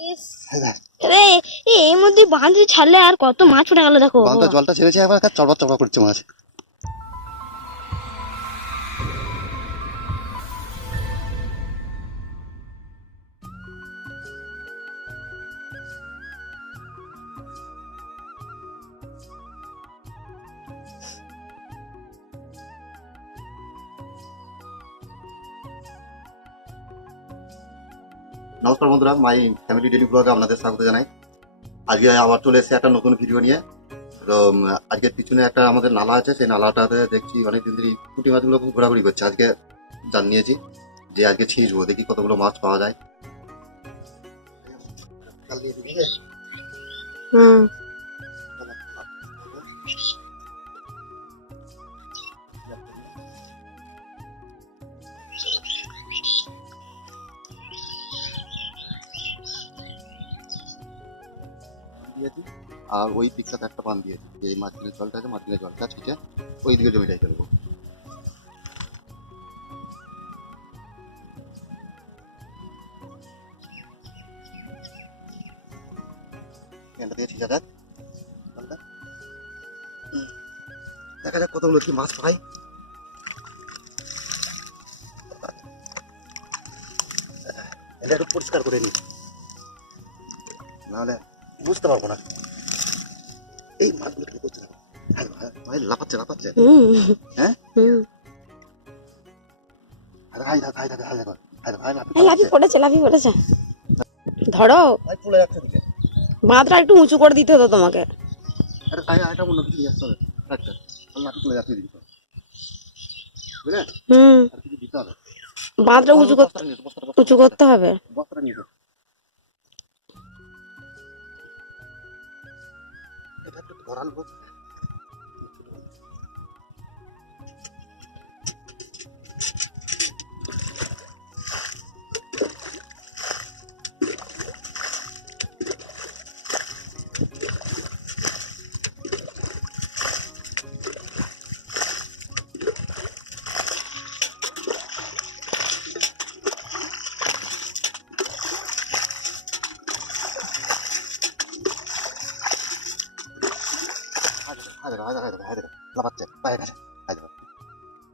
এই এর মধ্যে বাঁধে ছাড়লে আর কত মাছ উঠে গেল দেখো। জলটা ছেড়েছে একবার চড়বা চড়বা করছে মাছ। নমস্কার বন্ধুরা মাই ফ্যামিলি ডেলি ব্লগে আপনাদের স্বাগত জানাই। আজকে আবার চলে এসেছে একটা নতুন ভিডিও নিয়ে। তো আজকের পিছনে একটা আমাদের নালা আছে, সেই নালাটাতে দেখছি অনেক দিন ধরে পুঁটি মাছগুলো খুব ঘোরাঘুরি করছে। আজকে জানিয়েছি যে আজকে ছিঁচবো, দেখি কতগুলো মাছ পাওয়া যায়। হুম। দিয়েছি আর ওই দিকটাতে একটা পান দিয়েছি যে মাঝখানে জলটা আছে মাঝখানে জলটা ছিটে ওই দিকে জমিটাই ফেলব এখানটা দিয়ে দেখা যাক কতগুলো কি মাছ পাই। এটা একটু পরিষ্কার করে নি নাহলে বুঝতে পারব না। এই মাছগুলো কি করছে দেখো হ্যাঁ, হ্যাঁ, হ্যাঁ? ধরো। বাঁধটা একটু উঁচু করে দিতে হতো তোমাকে। আরে তাই এটা অন্য কিছু নিয়ে বস্তাটা তো দেখো লাফাচ্ছে পায়ে গেছে হাই দেখো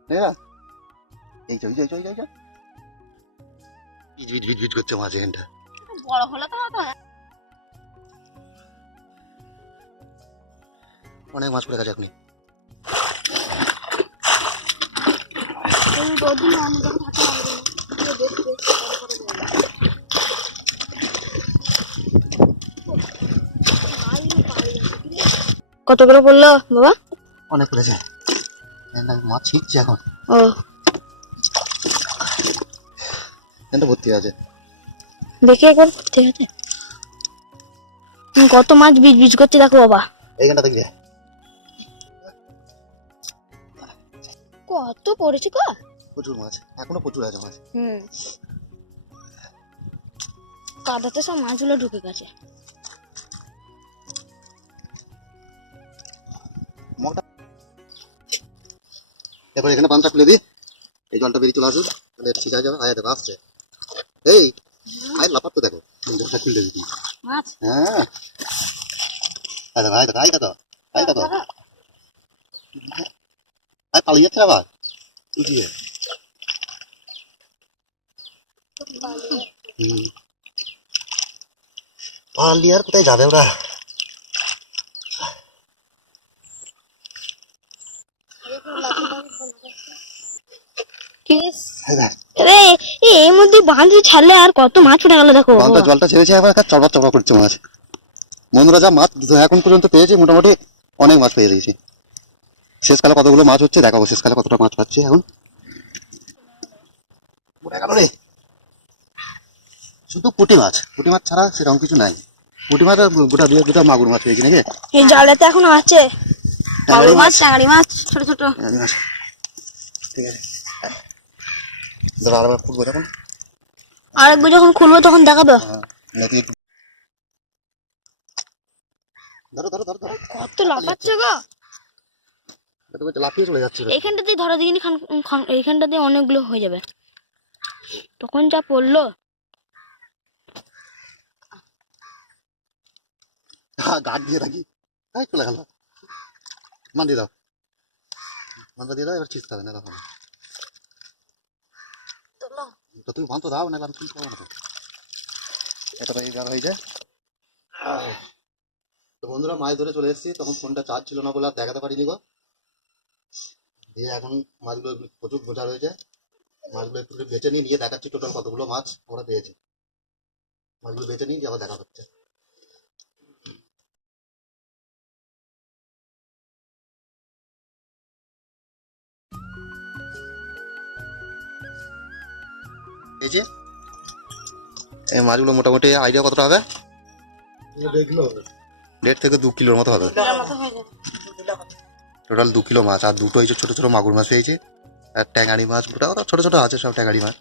ঠিক আছে এই যে এই যে এই যে, এই যে, এই যে ভিজ ভিজ ভিজ ভিজ করছে মাছ এখানটা বড় হলে তো অনেক মাছ পড়ে গেছে আপনি কত করে পড়ল বাবা অনেক পড়েছে। মাছ ছিটছে এখন। ও। এখানটা ভর্তি আছে। দেখে একবার ঠিক আছে। কত মাছ বীজ বীজ করছে দেখো বাবা। এইখানটা দেখবে কত পড়েছে গো। প্রচুর মাছ এখনও প্রচুর আছে মাছ। হুম। কাদাতে সব মাছগুলো ঢুকে গেছে। এরপর এখানে পানটা খুলে দিই। এই জলটা বেরিয়ে চলে আসুক তাহলে ঠিক হয়ে যাবে। আয় দেখো আসছে। এই আয় লাফাতে দেখো। জলটা খুলে দিই হ্যাঁ। আয় পালিয়ে যাচ্ছে আবার। উঠিয়ে। পালিয়ে আর কোথায় যাবে ওরা কি হ্যাঁ দেখ রে এই এর মধ্যে বাঁধে ছাড়লে আর কত মাছ উঠে গেল দেখো। বান্ধব জলটা ছেড়েছে একবার চড়বা চড়বা করছে মাছ। বন্ধুরা যা মাছ এখন পর্যন্ত পেয়েছি মোটামুটি অনেক মাছ পেয়ে গেছি। শেষকালে কতগুলো মাছ হচ্ছে দেখাবো শেষকালে কতটা মাছ পাচ্ছে এখন। রে। শুধু পুঁটি মাছ পুঁটি মাছ ছাড়া সেরকম কিছু নাই। পুঁটি মাছ আর গোটা দুই দুটা মাগুর মাছ পেয়েছি নাকি? জালেতে এখনও আছে। মাগুর মাছ ট্যাংরারি মাছ ছোট ছোট। ঠিক আছে। দাঁড়া আরেকবার যখন আরেকবার যখন খুলবো তখন দেখাবো। হ্যাঁ, নাকি একটু ধরো ধরো ধরো ধরো। কত লাফাচ্ছে গো। লাফিয়ে চলে যাচ্ছে এইখানটা দিয়ে ধরো দিকিনি খান খান- এইখানটা দিয়ে অনেকগুলো হয়ে যাবে। তখন যা পড়ল। গার্ড দিয়ে থাকি চলে গেল মান দিয়ে দাও। মানটা দিয়ে দাও এবার তো তুমি বান তো দাও না আমি খাব না এই হয়ে যায় তো বন্ধুরা মাছ ধরে চলে এসেছি তখন ফোনটা চার্জ ছিল না বলে আর দেখাতে পারিনি গো দিয়ে এখন মাছগুলো প্রচুর বোঝা রয়েছে মাছগুলো একটু বেছে নিয়ে নিয়ে দেখাচ্ছি টোটাল কতগুলো মাছ আমরা পেয়েছি মাছগুলো বেছে নিয়ে আবার দেখা হচ্ছে এই যে এই মাছগুলো মোটামুটি আইডিয়া কতটা হবে? দেড় থেকে দু কিলোর মতো হবে। টোটাল দু কিলো মাছ আর দুটো এই ছোটো ছোট মাগুর মাছ হয়েছে আর ট্যাঙ্গারি মাছ গোটা ওটা ছোট ছোট আছে সব ট্যাঙ্গারি মাছ।